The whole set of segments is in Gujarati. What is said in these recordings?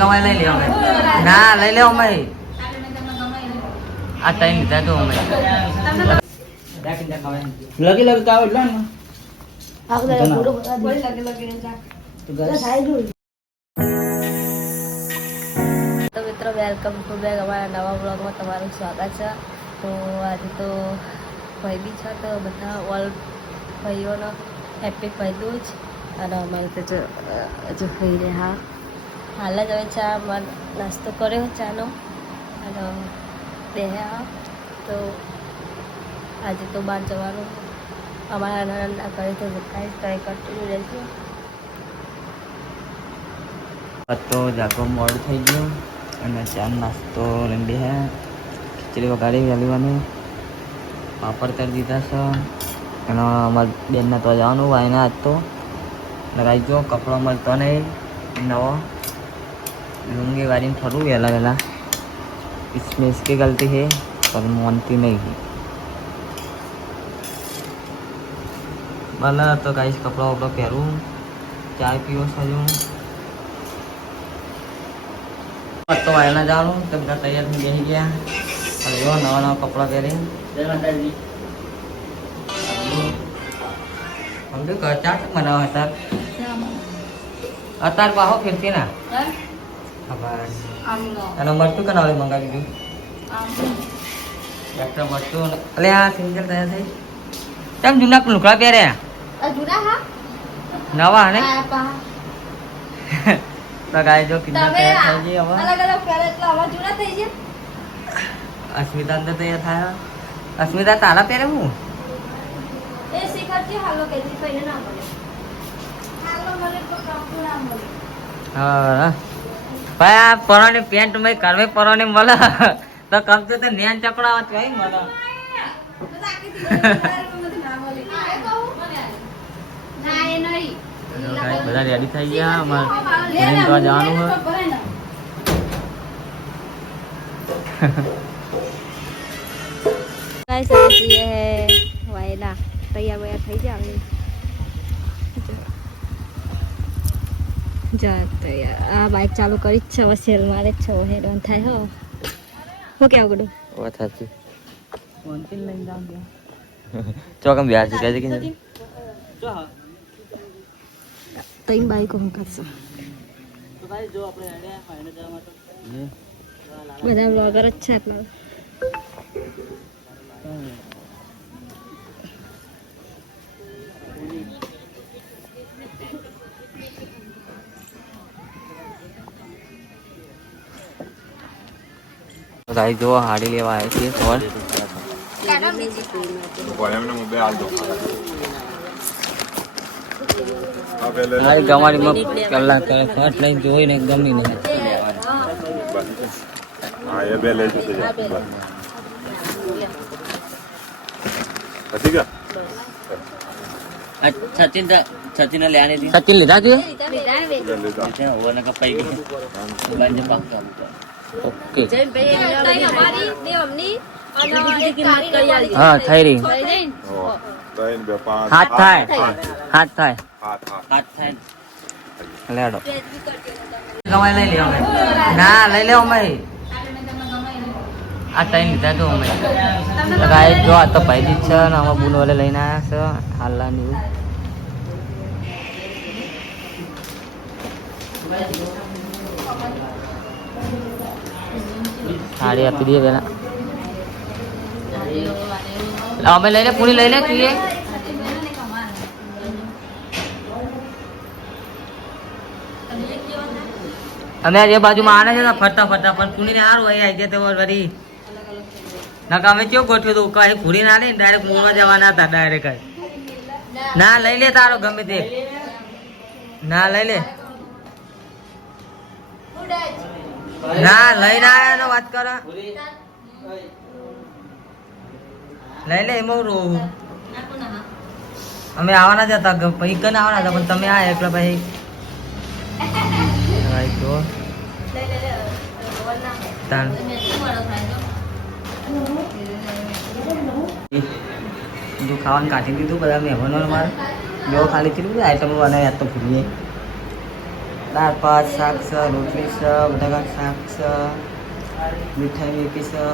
કમાઈ લઈ લે અમે ના લઈ લે અમે આ ટાઈમ લીધા તો અમે લગી લગી કાવ એટલે ને તો મિત્રો વેલકમ ટુ બેક અમારા નવા બ્લોગમાં તમારું સ્વાગત છે. તો આજે તો ભાઈ બી છે તો બધા ઓલ ભાઈઓનો હેપી ભાઈદૂજ અને અમારે તો હજુ ખાઈ રહ્યા હાલ જ હવે ચા નાસ્તો કર્યો ચાનો અને બેહ્યા. તો આજે તો બહાર જવાનું અમારા નાના ઘરે તો જતા ટ્રાય કન્ટિન્યુ રહેજો. તો જાગો મોડું થઈ ગયું અને ચા નાસ્તો લઈને બેહ્યા. ખીચડી વગાડી વેલવાની પાપડ તરી દીધા છે અને અમારી બેનને તો જવાનું વાયના આજ તો લગાવી જો કપડો મળતો નહીં નવો लूंगी वाली में फरू वेला वेला इसमें इसकी गलती है पर मानती नहीं है भला तो गाइस कपड़ा वपड़ा पहरूँ चाय पीओ सजूँ तो आना जाऊँ तब का तैयार में यही गया और जो नवा नवा कपड़ा पहरे हम तो चाट बनाओ अतार अतार बाहो फिरती ना અને મરચું કના વાળી મંગાવી દીધું ડોક્ટર મરચું અલે આ સિંગલ તૈયાર થઈ કેમ જૂના લુકડા પહેર્યા નવા ને તો ગાય જો કિન્ના તૈયાર થઈ ગઈ હવે અલગ અલગ પહેરે એટલે હવે જૂના થઈ ગયા. અસ્મિતા અંદર તૈયાર થાય અસ્મિતા તારા પહેરે હું એ શીખરજી હાલો કે જી કઈને ના મળે હાલો મળે તો કાપુ ના મળે. હા ભાઈ આ પરોને પેન્ટ મેં કરવે પરોને મળે તો કમતું તો નેન ચકડા કઈ મળે બધા રેડી થઈ ગયા અમારે જવાનું હોય गाइस आज ये है वायला तैयार वैयार થઈ જાય જાતે આ બાઇક ચાલુ કરી જ છે હવે સેલ મારે જ છે હેરાન થાય હો હું કેવું ગડું વાત સાચી કોન્ટિન લઈને જાઉં કે ચોકમ બિહાર છે કે જો તઈન બાઈક હું કરશે તો ભાઈ જો આપણે આડ્યા ફાઈનલ જવા માટે બધા બ્લોગર જ છે આપણા गाइस जो हाड़ी लेवा आए थे और गमारी में कल्ला करे फट लाइन जोई ने एकदम नहीं नहीं हां ये बेले जो से ठीक है सचिन ने ले आने दी सचिन ले जा दियो वो ना का पई गंज पाक ओके हाँ થઈ રહી હાથ થાય લેડો કમાઈ લઈ લે અમે ના લઈ લે અમે આ ટાઈમ લીધા તો અમે ગાય જો આ તો ભાઈજી છે ને અમે બુન વાલે લઈને આવ્યા છે હાલલા ની સાડી આપી દઈએ પેલા અમે લઈ લે પૂરી લઈ લે તું અમે જે બાજુમાં આને છે ફરતા ફરતા પણ પૂરી ને સારું અહીં આવી જાય તો વળી નકા અમે કેવું ગોઠવ્યું હતું કઈ પૂરી ના લઈ ડાયરેક્ટ મૂળમાં જવાના હતા ડાયરેક્ટ ના લઈ લે તારો ગમે તે ના લઈ લે ના લઈને આવ્યા તો વાત કરો લઈ લે એમાં રોવું અમે આવવાના જ હતા પછી કને આવવાના હતા પણ તમે આવ્યા એટલે ભાઈ તો બધું ખાવાનું કાઢી દીધું બધા મહેમાનો મારે જો ખાલી કેટલું આઈટમો બનાવી આજ તો ભૂલીએ દાળ ભાત શાક છે રોટલી છે બટાકા શાક છે મીઠાઈ વેપી છે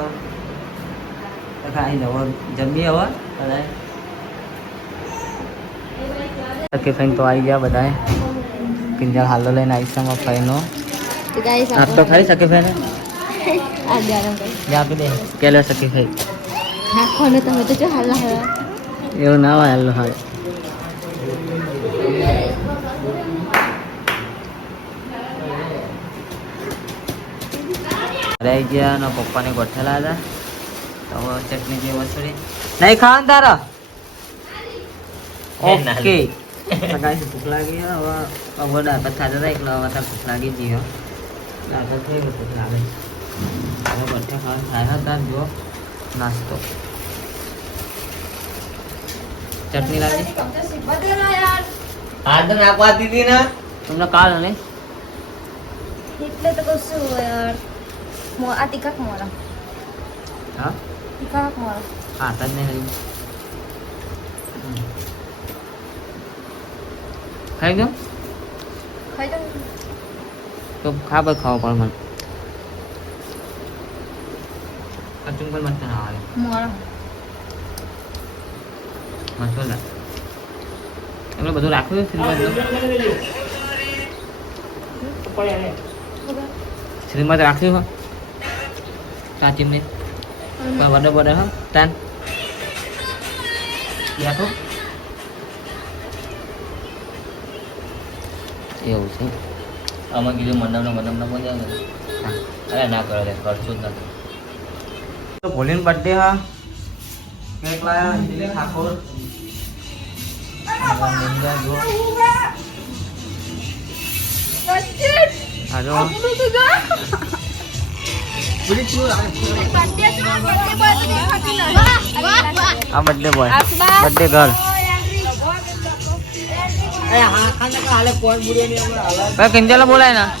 ખાઈ જવો જમી હવે બધાએ સખી ફઈને તો આવી ગયા બધાએ કિંજલ હાલો લઈને આવી છે ફઈનો નાસ્તો ખાઈ સખી ફઈને આપી દે કેલો સખી ફઈ તમે તો જો હાલ એવું ના હોય હાલ હાલ રહી ગયા ને પપ્પાને ગોઠેલા હતા તો હવે ચટણી જે વસૂરી નહીં ખાવાનું તારા ઓકે ભૂખ લાગી હવે હવે દાળ ભાત ખાતા હતા એટલે હવે તાર ભૂખ લાગી ગઈ દાળ ભાત થઈ ગયું ભૂખ લાગે હવે ગોઠે ખાવાનું થાય હતા જો નાસ્તો ચટણી લાગી હાથ નાખવા દીધી ને તમને કાલ ને એટલે તો કહું છું યાર આ તીખા મોરા હા તીખા મોરા હા તજ નહીં ખાઈ ગયો ખાઈ જાઉં તો ખા પર ખાવા પણ મને કચું પણ મત ના આવે મોરા મસાલા એમને બધું રાખ્યું છે શ્રીમદ રાખ્યું હા કાચી ને વડે વડે હા તાન રાખો એવું છે આમાં કીધું મંડપના બોલ્યા ને અરે ના કરો રે કરશું જ નથી તો ભોલીન બર્થડે હા કેક લાયા અંજલિ ઠાકોર હાજો આ birthday boy birthday girl Kinjal બોલાય ના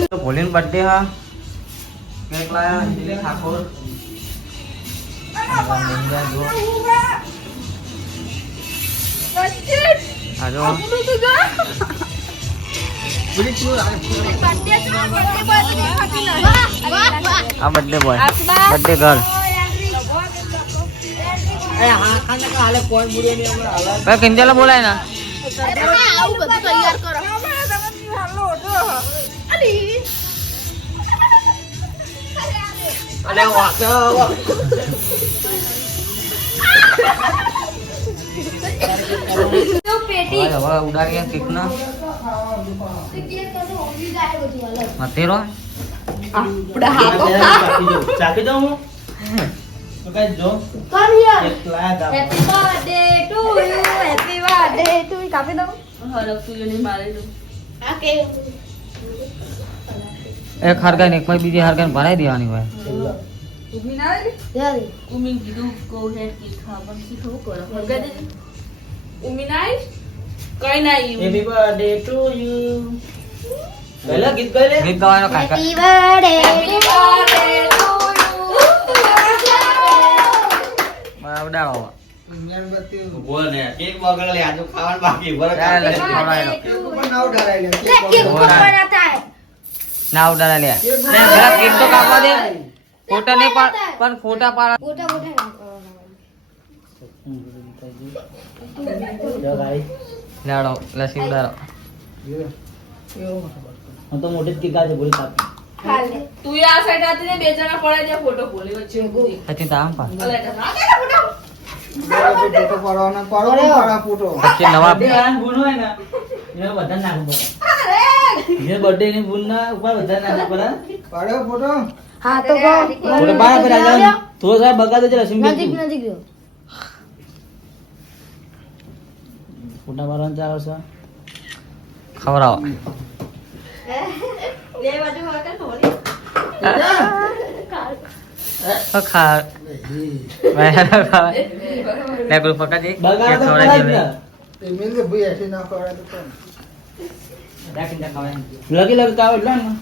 તો ભોલીન બર્થડે હા કેક લાયા અંજલિ ઠાકોર હાજો આ birthday boy birthday girl Kinjal બોલાય ના ઉડાડી કેક ના મતેરો ચાકી દઉં હું તો કઈ જો હેપી બર્થડે ટુ યુ કાપી દઉં એક હરગાઈ ને એક બીજી હરગાઈ ભરાઈ દેવાની હોય હેપી બર્થડે ટુ યુ પહેલા ગીત ગાઈ લે ગીત ગાવાનો કાકા ઉડાડો બોલ ને કેક બગડ લે આજુ ખાવાનું બાકી બરાબર ના ઉડાડા લે પેલા કેક તો કાપવા દે ફોટા નહીં પણ ફોટા પાડા લાડો લસી ઉડાડો હું તો મોટી જ કેક આજે બોલી કાપ તું આ સાઈડ આતી ને બે જણા પડે ત્યાં ફોટો બોલી વચ્ચે પછી તામ પા ફોટો પછી નવા ભૂલ હોય ને એને બધા નાખવું પડે જે બર્થડે ની ભૂલ ના ઉપર બધા નાખવું પડે હા તો ફોટો બહાર પર આ જાવ તો સાહેબ બગા દે લક્ષ્મી બેન નજીક ગયો ફોટા પાડવાનું ચાલે છે ખવડાવો લે બાજુ વાકા થોડી ખા મેં ખા લે ગુરુ પકા જી બગા કે તો ખવડાવી ખવડાવી દે દે. લગી લગી કાવ એટલે ને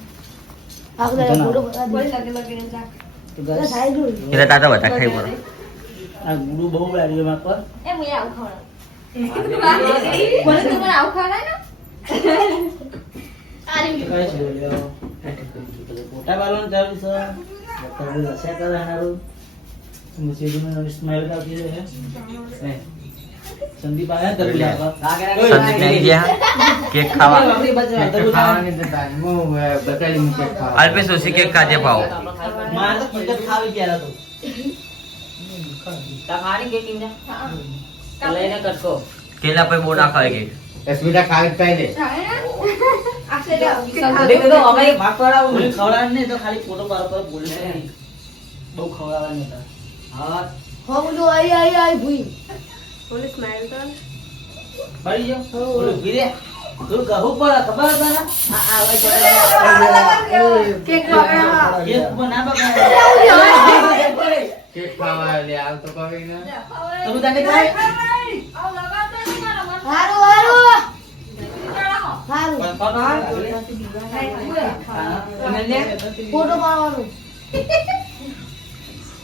એટલે તાતા બધા ખાઈ પડે આ ગુડું બહુ લાગ્યું માર પર ફોટા પાડવાનું ચાલુ છે તરબૂચ રસ્યા કરે એનારું મુસીબતમાં સ્માઈલ આવતી છે સંદીપ આવ્યા તરબૂચ આપવા સંદીપ ને ગયા કેક ખાવા અલ્પેશ ઓછી કેક ખાજે ભાવ માર તો કેક ખાવી ગયા તો કેલા પે બહુ ના ખાય કેક સ્મિતા ખાવી ખાઈ દે ખવડાવ ને તો ખાલી ફોટો પાડો પર બોલે નહીં બહુ ખવડાવવા નતા હા પડી જાઓ બોલો ગીરે તું કહું પર ખબર હતા કેક બના બગા કેક ખાવા લે આવ તો કહી ને તમે તને ખાય ફોટો પાડવાનું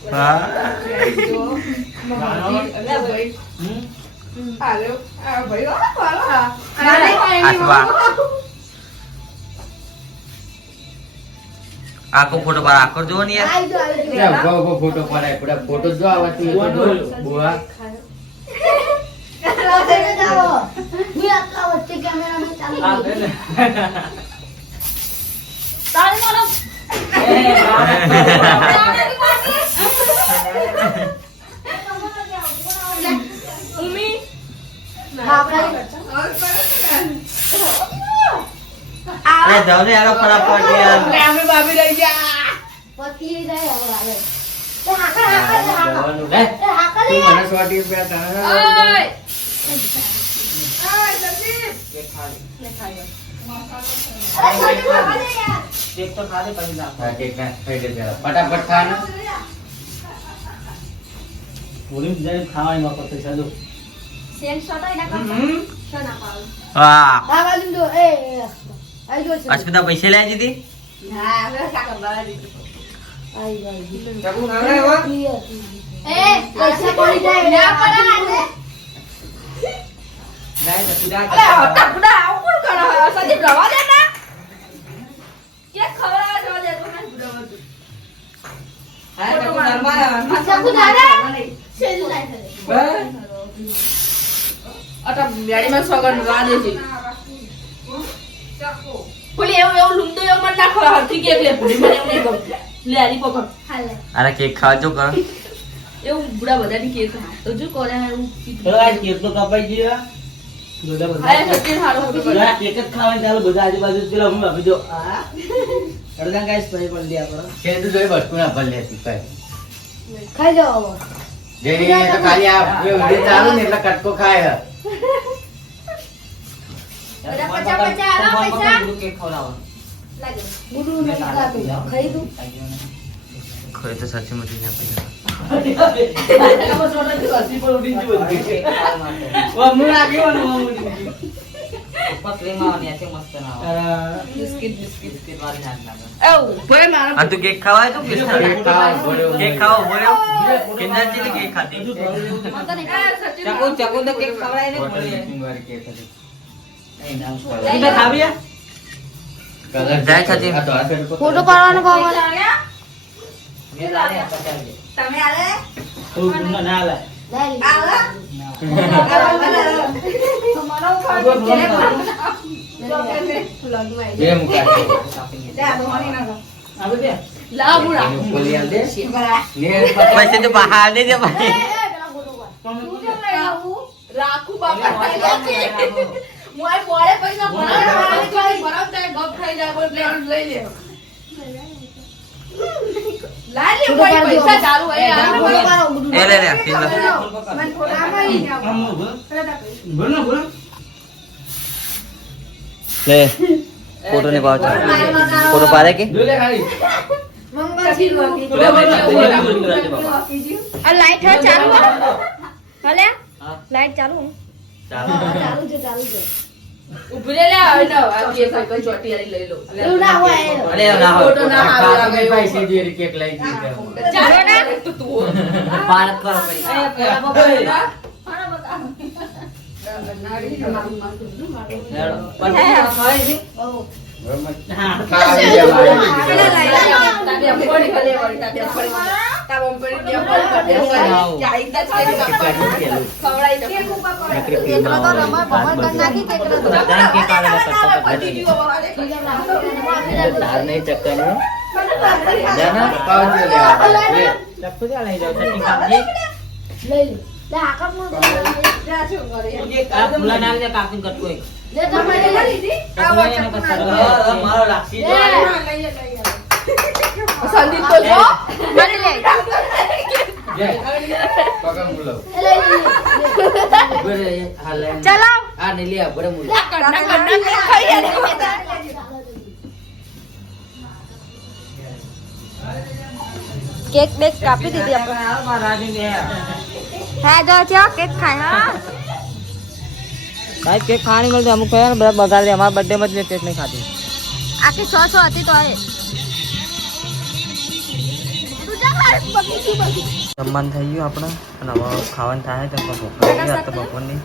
હા આસવા આખો ફોટો પર આખો જો ને યાર ફોટો પડાય પૂરા ફોટો જો આવતી બુઆ અરે જાવ ને યાર ફટાફટ યાર તું મને સ્વાટી પે તને કેક તો ખાધે પછી નાખો હા કેક ખાઈ દે જરા ફટાફટ ખા ને બોલી જાય ખાવાની માં કરતે ચાલો વાહ અસ્મિતા પૈસા લે દીધી અરે કેક ખાજો કર એવું બુડા બધાની કેક તો જો કોને એવું ચલો આ કેક તો કપાઈ ગયો બધા બધા સચિન હારો હતો યાર કેક જ ખાવાની ચાલો બધા આજુબાજુ પેલા હું ભાભી જો આ અડધા ગાઈસ પડી પડી દે આપણો કે તું જોઈ બસ કોના ભલ લેતી કઈ ખાઈ જાઓ જેની તો ખાલી આ વિડિયો ચાલુ ને એટલે કટકો ખાય ખાઈ દઉં ખોય તો સાચી મતી ના પૈસા આ તું કેક ખાવાય તો કેક ખાવો બોલ્યો કિંજર ચીલી કેક ખાતી ચકુ તો કેક ખવડાય ને ખાવ્યા જાય ખાતી ફોટો પાડવાનો ભાવ તમે આલે ના લે એમ કાઢે લા બુડા એનું ખોલી આલ દે ને પૈસે તો બહાર દે દે ભાઈ રાખું બાપા મોય પોળે પૈસા ભરાવતા ગપ ખાઈ જાય બોલ પ્લેન લઈ લે લાલી કોઈ પૈસા ચાલુ હે એ લે લે તીન લે ફોટો ને પાવ ફોટો પાડે કે આ લાઈટ હે ચાલુ ભલે લાઈટ ચાલુ ચાલુ છે ઉભી રે લે હવે ના આ કેક હોય તો ચોટી આલી લઈ લો એવું ના હોય. અરે ના ફોટો ના આવે, કાકીને આવે. પૈસે દીધી કેક લઈ દીધી. તું તું ભારત કરો પડી. ખાવી દે કેકડો તો રમા ભમર કરી નાખી કેકડો તો. બધાને કેક આવે એટલે કરતા તાર નહીં ચક્કરનું. જાના પાવજો લેવા લે. લખું ત્યાં લઈ જાઓ ચટણી કાપજે. લઈ લે. લે આકર મો આ ફૂલા નાખી દે કાપીને કટકો એક. લે તમારે કટકો એને પછી મારો રાખી દે. સંદીપ તો જો મને લે. જય. પકડ મુલો. બરે હાલ લઈને. ચલો. આ નહીં લે બરે મુલ. કેક બેક કાપી દીધી આપણે. હા જો છો કેક ખાય હા. ભાઈ કેક ખાવાની મળતી અમુક કયા બધા બગાડ દે અમારા બર્થડે માં જ કેક નહીં ખાતી. આખી 100 હતી તો એ. જમવાનું થઈ ગયું આપણે અને હવે ખાવાનું થાય તો ભૂખ લાગી ગઈ તો બપોરની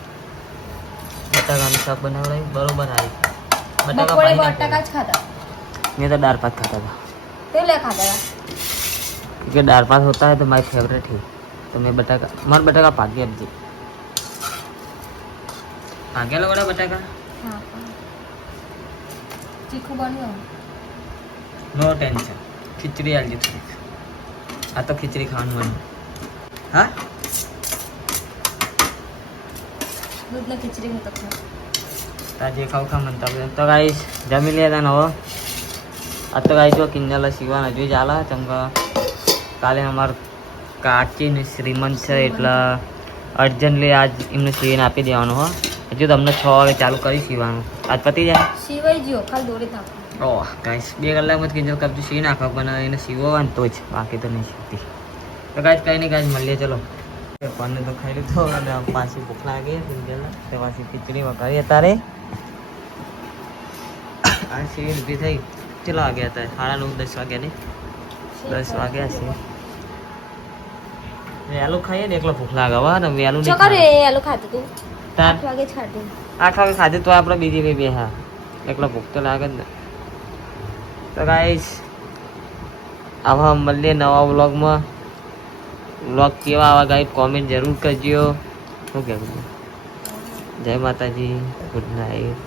બટાકાનું શાક બનાવડાવ્યું બરોબર આવી. બટાકા બપોરે પાણી બટાકા જ ખાતા. મેં तो दाल भात खाता था તે લે ખાતા હતા. क्योंकि दाल भात होता है तो माई फेवरेट है तो मैं बटाका मार बटाका भाग्य अब जी भाग्य लो बड़ा बटाका હા. ચીખું બન્યું. नो टेंशन खिचड़ी आल जी थोड़ी आ तो खिचड़ी खान मन हाँ દૂધ ને ખીચડી હું તો ખાઉં. ताजे खाओ खा मनता है तो गाइस जमी लिया था नवो आ तो गाइस जो किन्नला सीवाना जो जाला चमका काले हमार काची ने श्रीमंत છે એટલે અર્જન્ટલી આજ એમને સીવીને આપી દેવાનો હો હજુ તમને 6 વાગે ચાલુ કરી સીવાનું આજ પતી જાય સિવાય જ્યો ખાલી દોરી થાક. ઓહ ગાઈસ 2 કલાકમાં જ કિંજલ કપચી સીવી નાખવા પણ એને સીવવાનું તો જ બાકી તો નહીં સીવતી તો ગાઈસ કંઈ નહીં ગાઈસ મળીએ ચલો પાને તો ખાઈ લીધો અને પાછી ભૂખ લાગી કિંજલ તો પાછી ખીચડી વઘારી અત્યારે આ સીવી ઊભી થઈ કેટલા વાગ્યા હતા 9:30 10 વાગ્યા નહીં 10 વાગ્યા છે વહેલું ખાઈએ ને એકલો ભૂખ લાગે હવે ને વહેલું નહીં છોકરો ખાવાનું. એ આલુ ખાતું તું. તાર 8 વાગે જ ખાતું. 8 વાગે ખાધું તો આપણે બીજી કઈ બે હા એકલો ભૂખ તો લાગે જ ને તો ગાઈસ આવા મળીએ નવા વ્લોગમાં વ્લોગ કેવા આવા ગાઈસ કોમેન્ટ જરૂર કરજો શું કહેવું જય માતાજી ગુડ નાઇટ.